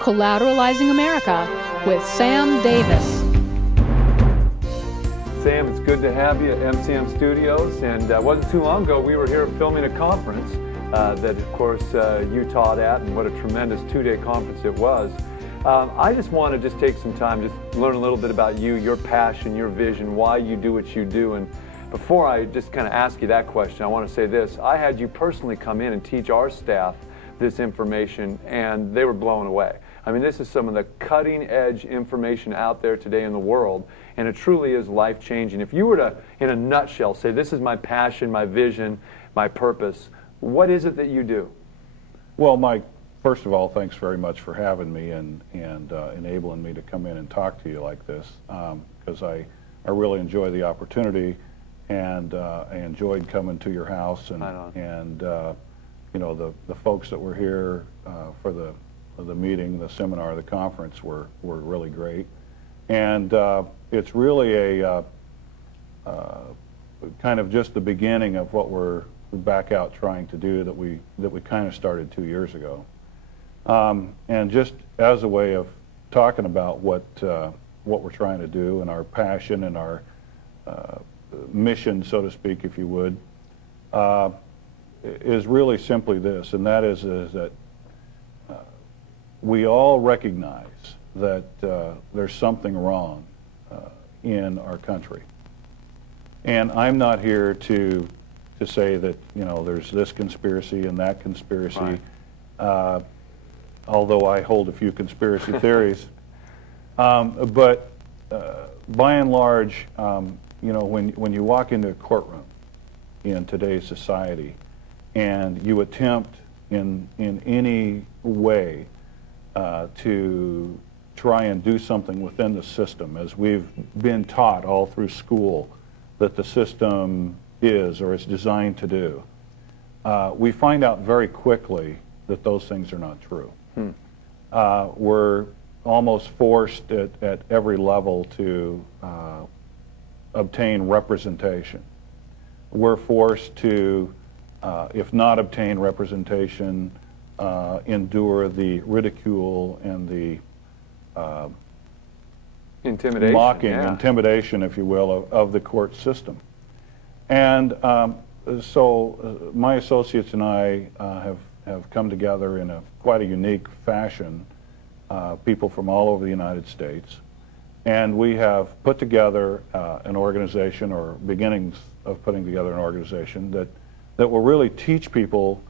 Collateralizing America with Sam Davis. Sam, it's good to have you at MCM Studios, and it wasn't too long ago we were here filming a conference that, of course, you taught at, and what a tremendous two-day conference it was. I just want to take some time, just learn a little bit about you, your passion, your vision, why you do what you do. And before I just kind of ask you that question, I want to say this. I had you personally come in and teach our staff this information, and they were blown away. I mean, this is some of the cutting-edge information out there today in the world, and it truly is life-changing. If you were to, in a nutshell, say, this is my passion, my vision, my purpose, what is it that you do? Well, Mike, first of all, thanks very much for having me and enabling me to come in and talk to you like this, because I really enjoy the opportunity, and I enjoyed coming to your house, and you know, the folks that were here for the meeting, the seminar, the conference were really great, and it's really a kind of just the beginning of what we're back out trying to do that we kind of started 2 years ago. And just as a way of talking about what we're trying to do and our passion and our mission, so to speak, if you would, is really simply this, and that is that we all recognize that there's something wrong in our country. And I'm not here to say that, you know, there's this conspiracy and that conspiracy, right. Although I hold a few conspiracy theories. But by and large, you know, when you walk into a courtroom in today's society and you attempt in any way to try and do something within the system, as we've been taught all through school that the system is or is designed to do, we find out very quickly that those things are not true. We're almost forced at every level to obtain representation. We're forced to, if not obtain representation, endure the ridicule and the intimidation, mocking, intimidation, if you will, of the court system. And so my associates and I have come together in quite a unique fashion, people from all over the United States, and we have put together an organization, or beginnings of putting together an organization that will really teach people,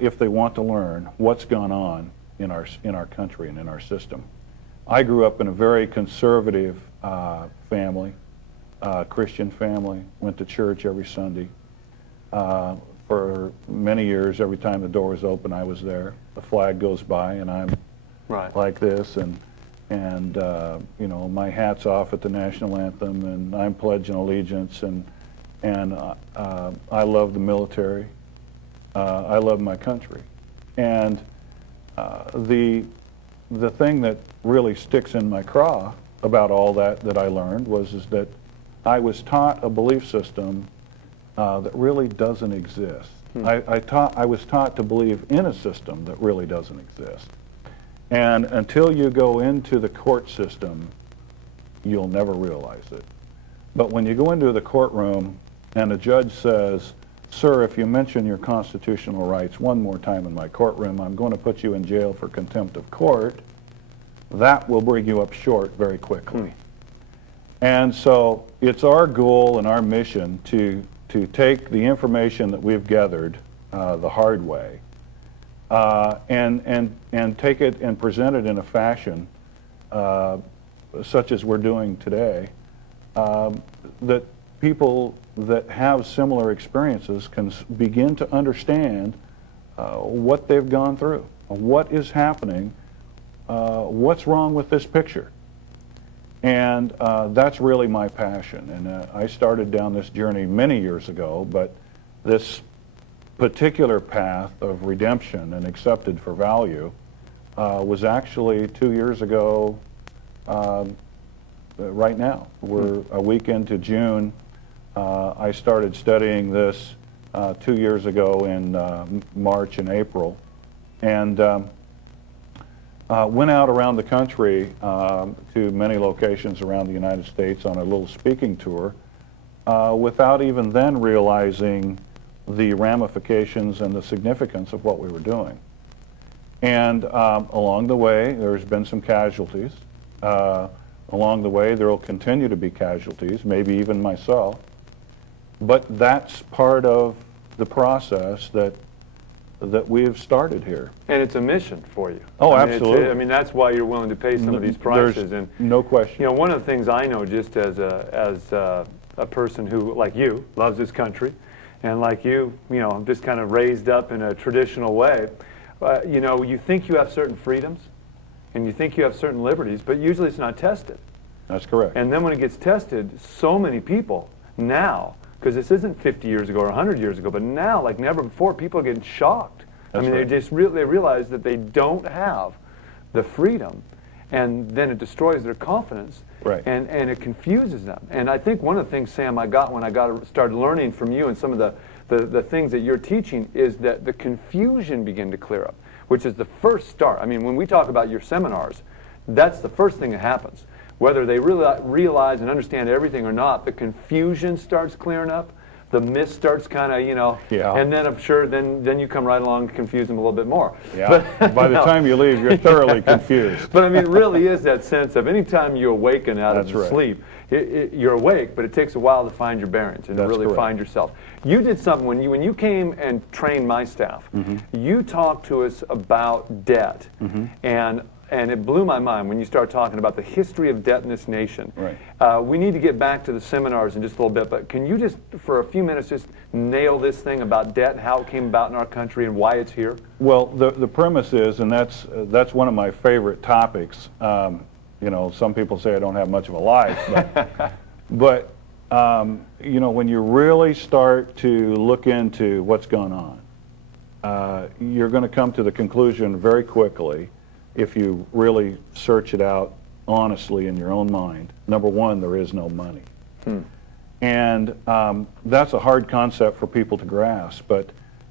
if they want to learn, what's gone on in our country and in our system. I grew up in a very conservative family, Christian family, went to church every Sunday. For many years, every time the door was open, I was there. The flag goes by, and I'm like this, and you know, my hat's off at the national anthem, and I'm pledging allegiance, and I love the military. I love my country, and the thing that really sticks in my craw about all that I learned is that I was taught a belief system that really doesn't exist. I was taught to believe in a system that really doesn't exist. And until you go into the court system, you'll never realize it. But when you go into the courtroom and a judge says, "Sir, if you mention your constitutional rights one more time in my courtroom, I'm going to put you in jail for contempt of court," that will bring you up short very quickly. And so it's our goal and our mission to take the information that we've gathered the hard way and take it and present it in a fashion such as we're doing today, that people that have similar experiences can begin to understand what they've gone through, what is happening, what's wrong with this picture. And that's really my passion. And I started down this journey many years ago, but this particular path of redemption and accepted for value was actually 2 years ago right now. We're a week into June. I started studying this 2 years ago in March and April. And went out around the country to many locations around the United States on a little speaking tour without even then realizing the ramifications and the significance of what we were doing. And along the way, there's been some casualties. Along the way, there will continue to be casualties, maybe even myself. But that's part of the process that we have started here. And it's a mission for you. Oh, I mean, absolutely. I mean, that's why you're willing to pay some of these prices. There's and no question. You know, one of the things I know, just as a person who, like you, loves this country, and like you know, I'm just kind of raised up in a traditional way. You know, you think you have certain freedoms, and you think you have certain liberties, but usually it's not tested. That's correct. And then when it gets tested, so many people now, because this isn't 50 years ago or 100 years ago, but now, like never before, people are getting shocked. That's I mean, right. they realize that they don't have the freedom, and then it destroys their confidence, Right. and it confuses them. And I think one of the things, Sam, I got when I started learning from you and some of the things that you're teaching is that the confusion began to clear up, which is the first start. I mean, when we talk about your seminars, that's the first thing that happens. Whether they really realize and understand everything or not, the confusion starts clearing up, the mist starts kind of, you know, Yeah. and then I'm sure then you come right along and confuse them a little bit more. Yeah. By the time you leave, you're thoroughly confused. But I mean, it really is that sense of anytime you awaken out of That's right. sleep, you're awake, but it takes a while to find your bearings and to That's really correct. find yourself. You did something when you came and trained my staff. Mm-hmm. You talked to us about debt, and it blew my mind when you start talking about the history of debt in this nation. Right. We need to get back to the seminars in just a little bit, but can you just, for a few minutes, just nail this thing about debt and how it came about in our country and why it's here? Well, the premise is, and that's one of my favorite topics. You know, some people say I don't have much of a life, but you know, when you really start to look into what's going on, you're going to come to the conclusion very quickly, if you really search it out honestly in your own mind. Number one, there is no money. And that's a hard concept for people to grasp, but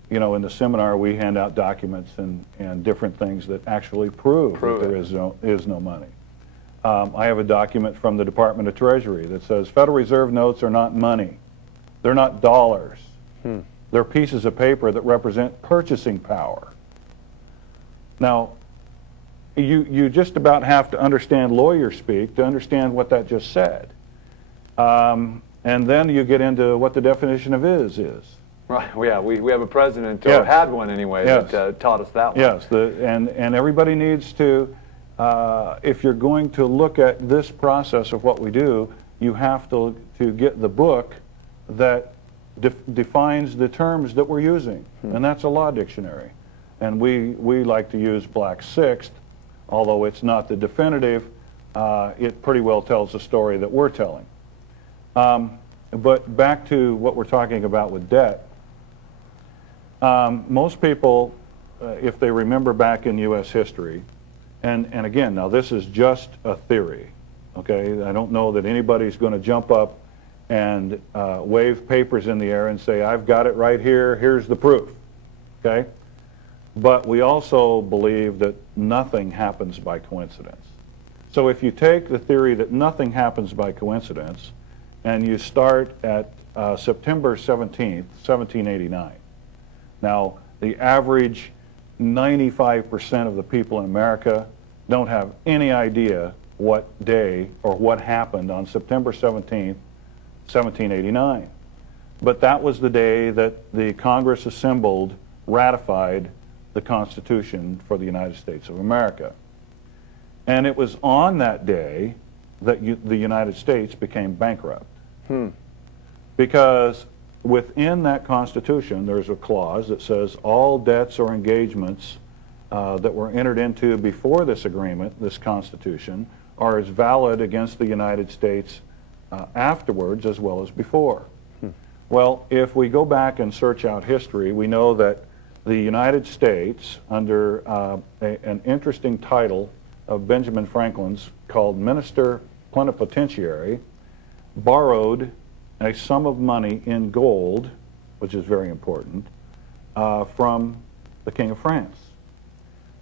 you know, in the seminar we hand out documents and different things that actually prove that there is no money. I have a document from the Department of Treasury that says Federal Reserve notes are not money. They're not dollars. They're pieces of paper that represent purchasing power. Now, you just about have to understand lawyer speak to understand what that just said. And then you get into what the definition of is. Right. Yeah, we have a president, or Yes. had one anyway, Yes. that taught us that one. Yes, and everybody needs to, if you're going to look at this process of what we do, you have to get the book that defines the terms that we're using, and that's a law dictionary. And we like to use Black's Sixth, although it's not the definitive, it pretty well tells the story that we're telling. But back to what we're talking about with debt. Most people, if they remember back in U.S. history, and again, now this is just a theory, okay? I don't know that anybody's going to jump up and wave papers in the air and say, I've got it right here, here's the proof, okay? But we also believe that nothing happens by coincidence. So if you take the theory that nothing happens by coincidence, and you start at September 17th, 1789. Now, the average 95% of the people in America don't have any idea what day or what happened on September 17th, 1789. But that was the day that the Congress assembled, ratified the Constitution for the United States of America. And it was on that day that the United States became bankrupt. Because within that Constitution, there's a clause that says all debts or engagements that were entered into before this agreement, this Constitution, are as valid against the United States afterwards as well as before. Well, if we go back and search out history, we know that the United States, under an interesting title of Benjamin Franklin's called Minister Plenipotentiary, borrowed a sum of money in gold, which is very important, from the King of France.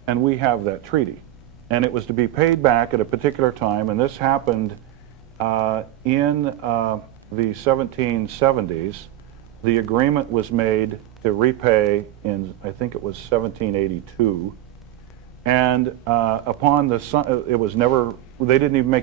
And we have that treaty. and it was to be paid back at a particular time, and this happened in the 1770s. The agreement was made to repay in, I think it was 1782, and upon the, it was never, they didn't even make